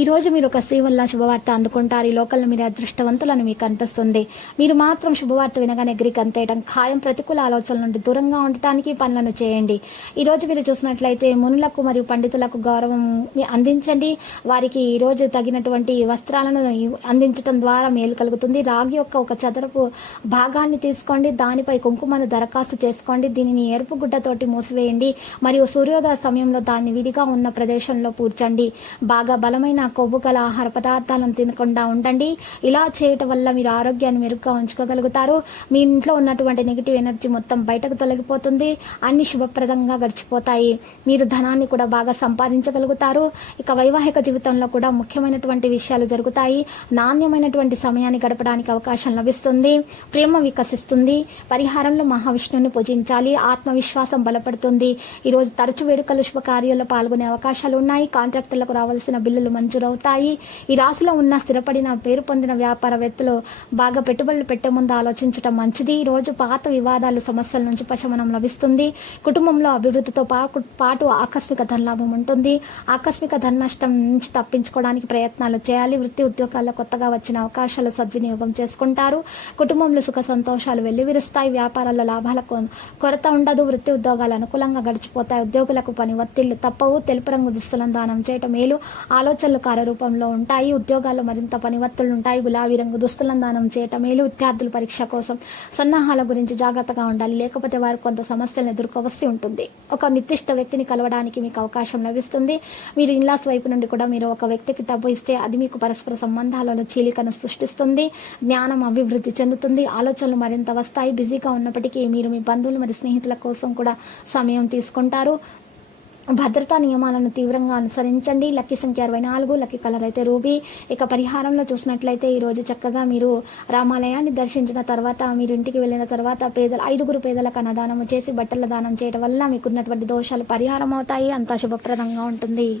ఈరోజు మీరు ఒక స్త్రీ వల్ల శుభవార్త అందుకుంటారు. ఈ లోకల్లో మీరు అదృష్టవంతులను మీకు అనిపిస్తుంది మీరు మాత్రం శుభవార్త వినగానే ఎగిరి అంతేయడం ఖాయం. ప్రతికూల ఆలోచనల నుండి దూరంగా ఉండటానికి పనులను చేయండి. ఈ రోజు మీరు చూసినట్లయితే మునులకు మరియు పండితులకు గౌరవం అందించండి. వారికి ఈరోజు తగినటువంటి వస్త్రాలను అందించడం ద్వారా మేలు కలుగుతుంది. రాగి యొక్క ఒక చదరపు భాగాన్ని తీసుకోండి. దానిపై కుంకుమను దరఖాస్తు చేసుకోండి. దీనిని ఎరుపు గుడ్డతోటి మూసివేయండి. మరియు సూర్యోదయ సమయంలో దాన్ని విడిగా ఉన్న ప్రదేశంలో పూడ్చండి. బాగా బలమైన కొవ్వు గల ఆహార పదార్థాలను తినకుండా ఉండండి. ఇలా చేయటం వల్ల మీరు ఆరోగ్యాన్ని మెరుగ్గా ఉంచుకోగలుగుతారు. మీ ఇంట్లో ఉన్నటువంటి నెగిటివ్ ఎనర్జీ మొత్తం బయటకు తొలగిపోతుంది. అన్ని శుభప్రదంగా గడిచిపోతాయి. మీరు ధనాన్ని కూడా బాగా సంపాదించగలుగుతారు. ఇక వైవాహిక జీవితంలో కూడా ముఖ్యమైనటువంటి విషయాలు జరుగుతాయి. నాణ్యమైనటువంటి సమయాన్ని గడపడానికి అవకాశం లభిస్తుంది. ప్రేమ వికసిస్తుంది. పరిహారంలో మహావిష్ణువుని పూజించాలి. ఆత్మవిశ్వాసం బలపడుతుంది. ఈరోజు తరచు వేడుకలు శుభకార్యాల్లో పాల్గొనే అవకాశాలు ఉన్నాయి. కాంట్రాక్టర్లకు రావాల్సిన బిల్లులు మంజూరవుతాయి. ఈ రాశిలో ఉన్న స్థిరపడిన పేరు పొందిన వ్యాపారవేత్తలు బాగా పెట్టుబడులు పెట్టే ముందు ఆలోచించడం మంచిది. ఈ రోజు పాత వివాదాలు సమస్యల నుంచి ఉపశమనం లభిస్తుంది. కుటుంబంలో అభివృద్ధితో పాటు ఆకస్మిక ధనలాభం ఉంటుంది. ఆకస్మిక ధన నష్టం నుంచి తప్పించుకోవడానికి ప్రయత్నాలు చేయాలి. వృత్తి ఉద్యోగాల్లో కొత్తగా వచ్చిన అవకాశాలు సద్వినియోగం చేసుకుంటారు. కుటుంబంలో సుఖ సంతోషాలు వెల్లివిరుస్తాయి. వ్యాపారాల్లో లాభాల కొ- కొరత ఉండదు. వృత్తి ఉద్యోగాలు అనుకూలంగా గడిచిపోతాయి. ఉద్యోగులకు పని ఒత్తిళ్ళు తప్పవు. తెలుపు రంగు దుస్తులను దానం చేయటం మేలు. ఆలోచనలు కార్యరూపంలో ఉంటాయి. ఉద్యోగాల్లో మరింత పనివత్తులు ఉంటాయి. గులాబీ రంగు దుస్తులను దానం చేయటం మేలు విద్యార్థులు పరీక్ష కోసం సన్నాహాల గురించి జాగ్రత్తగా ఉండాలి. లేకపోతే వారు కొంత సమస్యలను ఎదుర్కోవలసి ఉంటుంది. ఒక నిర్దిష్ట వ్యక్తిని కలవడానికి మీకు అవకాశం లభిస్తుంది. మీరు ఇన్లాస్ వైపు నుండి కూడా మీరు ఒక వ్యక్తికి డబ్బు ఇస్తే అది మీకు పరస్పర సంబంధాలలో చీలికను సృష్టిస్తుంది. జ్ఞానం అభివృద్ధి చెందుతుంది. ఆలోచనలు మరింత వస్తాయి. బిజీగా ఉన్నప్పటికీ మీరు మీ బంధువులు మరియు స్నేహితుల కోసం కూడా సమయం తీసుకుంటారు. భద్రతా నియమాలను తీవ్రంగా అనుసరించండి. లక్కీ సంఖ్య అరవై నాలుగు లక్కీ కలర్ అయితే రూబీ. ఇక పరిహారంలో చూసినట్లయితే ఈరోజు చక్కగా మీరు రామాలయాన్ని దర్శించిన తర్వాత మీరు ఇంటికి వెళ్ళిన తర్వాత పేదల ఐదుగురు పేదలకు అన్నదానము చేసి బట్టల దానం చేయడం వల్ల మీకున్నటువంటి దోషాలు పరిహారం అవుతాయి అంతా శుభప్రదంగా ఉంటుంది.